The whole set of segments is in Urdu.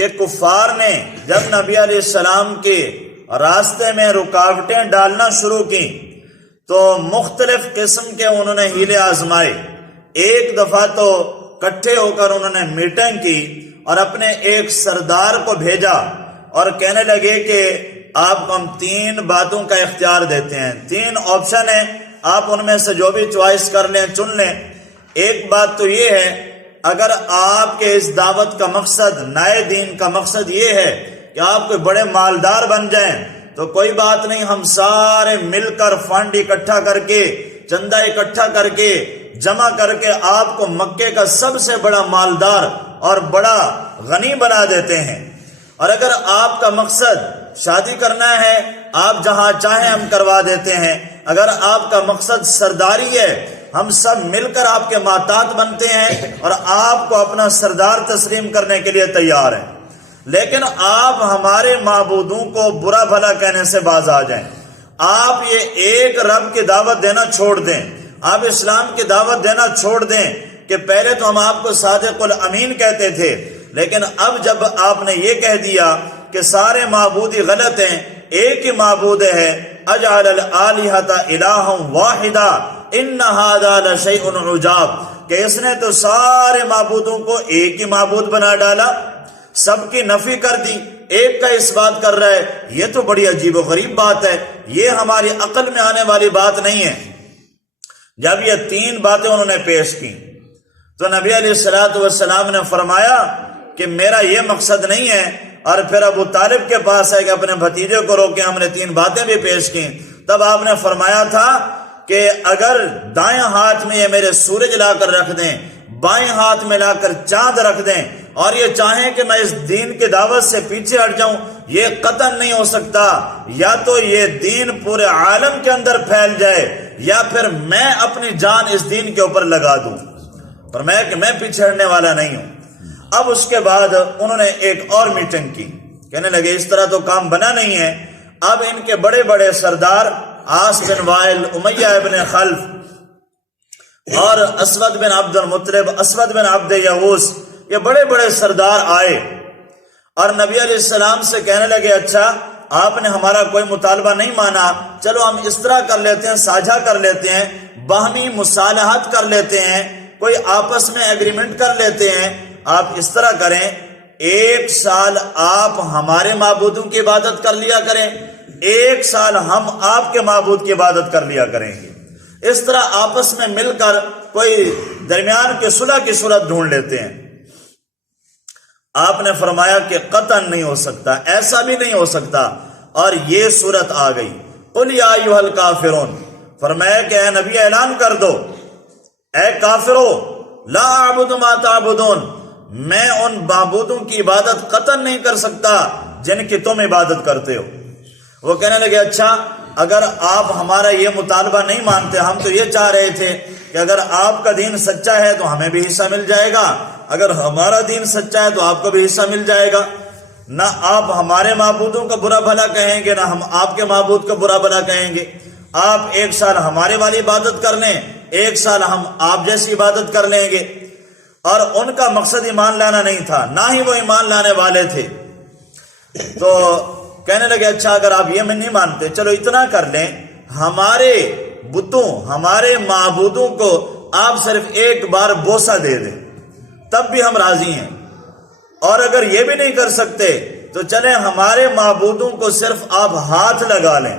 کہ کفار نے جب نبی علیہ السلام کے راستے میں رکاوٹیں ڈالنا شروع کی تو مختلف قسم کے انہوں نے ہیلے آزمائے۔ ایک دفعہ تو کٹھے ہو کر انہوں نے میٹنگ کی اور اپنے ایک سردار کو بھیجا اور کہنے لگے کہ آپ کو ہم 3 باتوں کا اختیار دیتے ہیں، 3 آپشن ہیں، آپ ان میں سے جو بھی چوائس کر لیں چن لیں۔ ایک بات تو یہ ہے، اگر آپ کے اس دعوت کا مقصد، نئے دین کا مقصد یہ ہے کہ آپ کوئی بڑے مالدار بن جائیں تو کوئی بات نہیں، ہم سارے مل کر فنڈ اکٹھا کر کے، چندہ اکٹھا کر کے، جمع کر کے آپ کو مکے کا سب سے بڑا مالدار اور بڑا غنی بنا دیتے ہیں۔ اور اگر آپ کا مقصد شادی کرنا ہے، آپ جہاں چاہیں ہم کروا دیتے ہیں۔ اگر آپ کا مقصد سرداری ہے، ہم سب مل کر آپ کے محتاط بنتے ہیں اور آپ کو اپنا سردار تسلیم کرنے کے لیے تیار ہیں۔ لیکن آپ ہمارے معبودوں کو برا بھلا کہنے سے باز آ جائیں، آپ یہ ایک رب کی دعوت دینا چھوڑ دیں، آپ اسلام کی دعوت دینا چھوڑ دیں کہ پہلے تو ہم آپ کو صادق الامین کہتے تھے، لیکن اب جب آپ نے یہ کہہ دیا کہ سارے معبود ہی غلط ہیں، ایک ہی معبود ہے، اجعل الالہۃ الہا واحدا ان ھذا لشیء عجاب، کہ اس نے تو سارے معبودوں کو ایک ہی معبود بنا ڈالا، سب کی نفی کر دی، ایک کا اس بات کر رہا ہے۔ یہ تو بڑی عجیب و غریب بات ہے، یہ ہماری عقل میں آنے والی بات نہیں ہے۔ جب یہ 3 باتیں انہوں نے پیش کی تو نبی علیہ السلام نے فرمایا کہ میرا یہ مقصد نہیں ہے، اور پھر ابو طالب کے پاس ہے کہ اپنے بھتیجے کو روکے، ہم نے 3 باتیں بھی پیش کی۔ تب آپ نے فرمایا تھا کہ اگر دائیں ہاتھ میں یہ میرے سورج لا کر رکھ دیں، بائیں ہاتھ میں لا کر چاند رکھ دیں، اور یہ چاہیں کہ میں اس دین کی دعوت سے پیچھے ہٹ جاؤں، یہ قطعاً نہیں ہو سکتا۔ یا تو یہ دین پورے عالم کے اندر پھیل جائے، یا پھر میں اپنی جان اس دین کے اوپر لگا دوں، پر میں پیچھے ہٹنے والا نہیں ہوں۔ اب اس کے بعد انہوں نے ایک اور میٹنگ کی، کہنے لگے اس طرح تو کام بنا نہیں ہے۔ اب ان کے بڑے بڑے سردار عاص بن وائل، امیہ ابن خلف اور اسود بن عبد المطلب، اسود بن عبد یغوث، یہ بڑے بڑے سردار آئے اور نبی علیہ السلام سے کہنے لگے اچھا آپ نے ہمارا کوئی مطالبہ نہیں مانا، چلو ہم اس طرح کر لیتے ہیں، ساجھا کر لیتے ہیں، باہمی مصالحت کر لیتے ہیں، کوئی آپس میں ایگریمنٹ کر لیتے ہیں۔ آپ اس طرح کریں، 1 سال آپ ہمارے معبودوں کی عبادت کر لیا کریں، 1 سال ہم آپ کے معبود کی عبادت کر لیا کریں گے۔ اس طرح آپس میں مل کر کوئی درمیان کے صلح کی صورت ڈھونڈ لیتے ہیں۔ آپ نے فرمایا کہ قطعاً نہیں ہو سکتا، ایسا بھی نہیں ہو سکتا، اور یہ صورت آ گئی، قل یا ایھا الکافرون، فرمایا کہ اے نبی اعلان کر دو، اے کافرو، لا اعبد ما تعبدون، میں ان معبودوں کی عبادت قطعاً نہیں کر سکتا جن کی تم عبادت کرتے ہو۔ وہ کہنے لگے اچھا اگر آپ ہمارا یہ مطالبہ نہیں مانتے، ہم تو یہ چاہ رہے تھے کہ اگر آپ کا دین سچا ہے تو ہمیں بھی حصہ مل جائے گا، اگر ہمارا دین سچا ہے تو آپ کو بھی حصہ مل جائے گا، نہ آپ ہمارے معبودوں کا برا بھلا کہیں گے، نہ ہم آپ کے معبود کا برا بھلا کہیں گے۔ آپ 1 سال ہمارے والی عبادت کر لیں، 1 سال ہم آپ جیسی عبادت کر لیں گے۔ اور ان کا مقصد ایمان لانا نہیں تھا، نہ ہی وہ ایمان لانے والے تھے۔ تو کہنے لگے اچھا اگر آپ یہ نہیں مانتے، چلو اتنا کر لیں، ہمارے بتوں، ہمارے معبودوں کو آپ صرف 1 بار بوسہ دے دیں، تب بھی ہم راضی ہیں۔ اور اگر یہ بھی نہیں کر سکتے تو چلیں ہمارے معبودوں کو صرف آپ ہاتھ لگا لیں،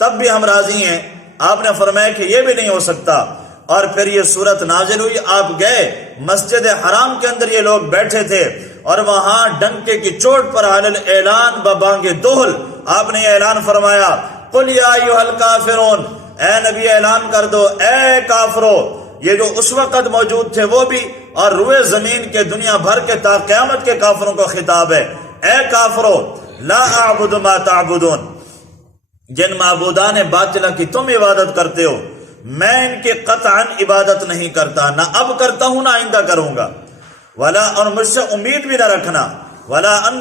تب بھی ہم راضی ہیں۔ آپ نے فرمایا کہ یہ بھی نہیں ہو سکتا، اور پھر یہ صورت نازل ہوئی۔ آپ گئے مسجد حرام کے اندر، یہ لوگ بیٹھے تھے اور وہاں ڈنکے کی چوٹ پر علی الاعلان ببانگ دوہل آپ نے یہ اعلان فرمایا، قل یا ایھا الکافرون، اے نبی اعلان کر دو، اے کافرو۔ یہ جو اس وقت موجود تھے وہ بھی، اور روئے زمین کے دنیا بھر کے تا قیامت کے کافروں کو خطاب ہے، اے کافرو، لا اعبد ما تعبدون، جن معبودان باطلہ کی تم عبادت کرتے ہو میں ان کی قطعاً عبادت نہیں کرتا، نہ اب کرتا ہوں نہ آئندہ کروں گا، ولا، اور مجھ سے امید بھی نہ رکھنا، ولا ان